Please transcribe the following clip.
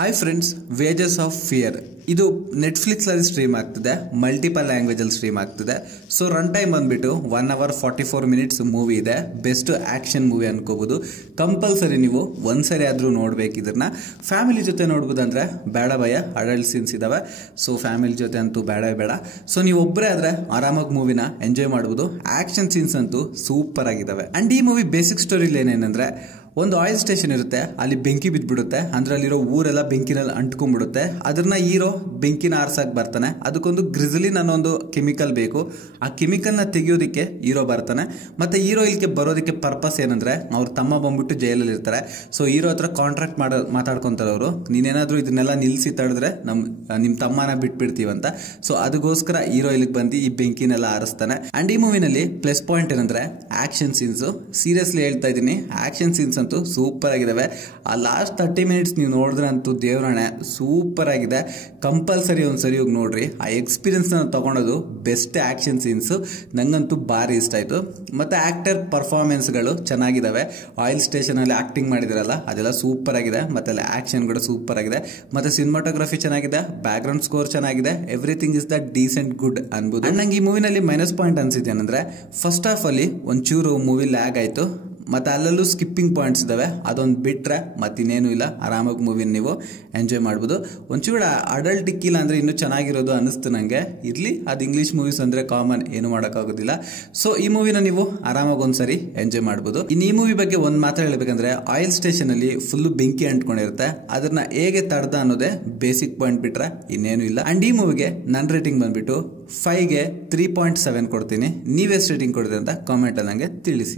Hi friends, Wages of Fear ಇದು Netflix ಅಲ್ಲಿ stream ಆಗ್ತಿದೆ. ಮಲ್ಟಿಪಲ್ ಲ್ಯಾಂಗ್ವೇಜ್ ಅಲ್ಲಿ ಸ್ಟ್ರೀಮ್ ಆಗ್ತಿದೆ. ಸೊ ರನ್ ಟೈಮ್ ಬಂದ್ಬಿಟ್ಟು 1 hour 44 minutes ಮೂವಿ ಇದೆ. ಬೆಸ್ಟ್ ಆಕ್ಷನ್ ಮೂವಿ ಅನ್ಕೋಬಹುದು. ಕಂಪಲ್ಸರಿ ನೀವು ಒಂದ್ಸರಿ ಆದ್ರೂ ನೋಡ್ಬೇಕು. ಇದನ್ನ ಫ್ಯಾಮಿಲಿ ಜೊತೆ ನೋಡ್ಬೋದಂದ್ರೆ ಬೇಡ ಭಯ, ಅಡಲ್ಟ್ ಸೀನ್ಸ್ ಇದಾವೆ. ಸೊ ಫ್ಯಾಮಿಲಿ ಜೊತೆ ಅಂತೂ ಬೇಡ. ಸೊ ನೀವು ಒಬ್ಬರೇ ಆದ್ರೆ ಆರಾಮಾಗಿ ಮೂವಿನ ಎಂಜಾಯ್ ಮಾಡಬಹುದು. ಆಕ್ಷನ್ ಸೀನ್ಸ್ ಅಂತೂ ಸೂಪರ್ ಆಗಿದಾವೆ. ಅಂಡ್ ಈ ಮೂವಿ ಬೇಸಿಕ್ ಸ್ಟೋರಿ ಏನೇನಂದ್ರೆ, ಒಂದು ಆಯಿಲ್ ಸ್ಟೇಷನ್ ಇರುತ್ತೆ, ಅಲ್ಲಿ ಬೆಂಕಿ ಬಿದ್ಬಿಡುತ್ತೆ. ಅಂದ್ರೆ ಅಲ್ಲಿರೋ ಊರೆಲ್ಲ ಬೆಂಕಿನಲ್ಲಿ ಅಂಟ್ಕೊಂಡ್ಬಿಡುತ್ತೆ. ಅದನ್ನ ಹೀರೋ ಬೆಂಕಿನ ಆರ್ಸಕ್ ಬರ್ತಾನೆ. ಅದಕ್ಕೊಂದು ಗ್ರಿಸಲಿನ್ ಅನ್ನೋ ಒಂದು ಕೆಮಿಕಲ್ ಬೇಕು. ಆ ಕೆಮಿಕಲ್ ನ ತೆಗಿಯೋದಿಕ್ಕೆ ಹೀರೋ ಬರ್ತಾನೆ. ಮತ್ತೆ ಹೀರೋ ಇಲ್ಲಿಗೆ ಬರೋದಕ್ಕೆ ಪರ್ಪಸ್ ಏನಂದ್ರೆ, ಅವ್ರ ತಮ್ಮ ಬಂದ್ಬಿಟ್ಟು ಜೈಲಲ್ಲಿ ಇರ್ತಾರೆ. ಸೊ ಹೀರೋ ಹತ್ರ ಕಾಂಟ್ರಾಕ್ಟ್ ಮಾತಾಡ್ಕೊಂತಾರೆ ಅವರು, ನೀನೇನಾದ್ರೂ ಇದನ್ನೆಲ್ಲ ನಿಲ್ಸಿ ತಡೆದ್ರೆ ನಿಮ್ ತಮ್ಮನ ಬಿಟ್ಬಿಡ್ತೀವಂತ. ಸೊ ಅದಕ್ಕೋಸ್ಕರ ಹೀರೋ ಇಲ್ಲಿಗೆ ಬಂದು ಈ ಬೆಂಕಿನೆಲ್ಲ ಆರಿಸ್ತಾನೆ. ಅಂಡ್ ಈ ಮೂವಿನಲ್ಲಿ ಪ್ಲಸ್ ಪಾಯಿಂಟ್ ಏನಂದ್ರೆ ಆಕ್ಷನ್ ಸೀನ್ಸ್. ಸೀರಿಯಸ್ಲಿ ಹೇಳ್ತಾ ಇದ್ದೀನಿ, ಆಕ್ಷನ್ ಸೀನ್ಸ್ ಅಂತೂ ಸೂಪರ್ ಆಗಿದಾವೆ. ಆ ಲಾಸ್ಟ್ 30 minutes ನೀವು ನೋಡಿದ್ರೆ ಅಂತೂ ದೇವರಾಣೆ ಸೂಪರ್ ಆಗಿದೆ. ಕಂಪಲ್ಸರಿ ಒಂದ್ಸರಿ ಹೋಗಿ ನೋಡ್ರಿ. ಆ ಎಕ್ಸ್ಪೀರಿಯನ್ಸ್ ತಗೊಳೋದು ಬೆಸ್ಟ್ ಆಕ್ಷನ್ ಸೀನ್ಸ್ ನಂಗಂತೂ ಭಾರಿ ಇಷ್ಟ ಆಯ್ತು. ಮತ್ತೆ ಆಕ್ಟರ್ ಪರ್ಫಾರ್ಮೆನ್ಸ್ ಗಳು ಚೆನ್ನಾಗಿದಾವೆ. ಆಯಿಲ್ ಸ್ಟೇಷನ್ ಅಲ್ಲಿ ಆಕ್ಟಿಂಗ್ ಮಾಡಿದಿರಲ್ಲ, ಅದೆಲ್ಲ ಸೂಪರ್ ಆಗಿದೆ. ಮತ್ತೆ ಅಲ್ಲಿ ಆಕ್ಷನ್ ಕೂಡ ಸೂಪರ್ ಆಗಿದೆ. ಮತ್ತೆ ಸಿನಿಮಾಟೋಗ್ರಫಿ ಚೆನ್ನಾಗಿದೆ, ಬ್ಯಾಕ್ ಗ್ರೌಂಡ್ ಸ್ಕೋರ್ ಚೆನ್ನಾಗಿದೆ. Everything is the decent good ಅನ್ಬೋದು. ನಂಗೆ ಈ ಮೂವಿನಲ್ಲಿ ಮೈನಸ್ ಪಾಯಿಂಟ್ ಅನ್ಸಿದ್ದೇನೆಂದ್ರೆ, ಫಸ್ಟ್ ಹಾಫ್ ಅಲ್ಲಿ ಒಂಚೂರು ಮೂವಿ ಲ್ಯಾಗ್ ಆಯ್ತು. ಮತ್ತೆ ಅಲ್ಲಲ್ಲೂ ಸ್ಕಿಪ್ಪಿಂಗ್ ಪಾಯಿಂಟ್ಸ್ ಇದಾವೆ. ಅದೊಂದು ಬಿಟ್ರೆ ಮತ್ತಿನ್ನೇನು ಇಲ್ಲ. ಆರಾಮಾಗಿ ಮೂವಿನ ನೀವು ಎಂಜಾಯ್ ಮಾಡ್ಬೋದು. ಒಂಚೂರು ಅಡಲ್ಟ್ ಇಕ್ಕಿಲ್ಲ ಅಂದ್ರೆ ಇನ್ನೂ ಚೆನ್ನಾಗಿರೋದು ಅನಿಸ್ತು ನಂಗೆ. ಇರ್ಲಿ, ಅದು ಇಂಗ್ಲಿಷ್ ಮೂವೀಸ್ ಅಂದ್ರೆ ಕಾಮನ್, ಏನು ಮಾಡೋಕ್ಕಾಗೋದಿಲ್ಲ. ಸೊ ಈ ಮೂವಿನ ನೀವು ಆರಾಮಾಗಿ ಒಂದ್ಸರಿ ಎಂಜಾಯ್ ಮಾಡ್ಬೋದು. ಇನ್ನು ಈ ಮೂವಿ ಬಗ್ಗೆ ಒಂದ್ ಮಾತ್ರ ಹೇಳ್ಬೇಕಂದ್ರೆ, ಆಯಿಲ್ ಸ್ಟೇಷನ್ ಅಲ್ಲಿ ಫುಲ್ ಬೆಂಕಿ ಅಂಟ್ಕೊಂಡಿರುತ್ತೆ. ಅದನ್ನ ಹೇಗೆ ತಡೆದ ಅನ್ನೋದೇ ಬೇಸಿಕ್ ಪಾಯಿಂಟ್, ಬಿಟ್ರೆ ಇನ್ನೇನು ಇಲ್ಲ. ಅಂಡ್ ಈ ಮೂವಿಗೆ ನನ್ನ ರೇಟಿಂಗ್ ಬಂದ್ಬಿಟ್ಟು 5ಗೆ 3.7 ಕೊಡ್ತೀನಿ. ನೀವೆಷ್ಟು ರೇಟಿಂಗ್ ಕೊಡ್ತೀರಿ ಅಂತ ಕಾಮೆಂಟ್ ಅಲ್ಲಿ ನಂಗೆ ತಿಳಿಸಿ.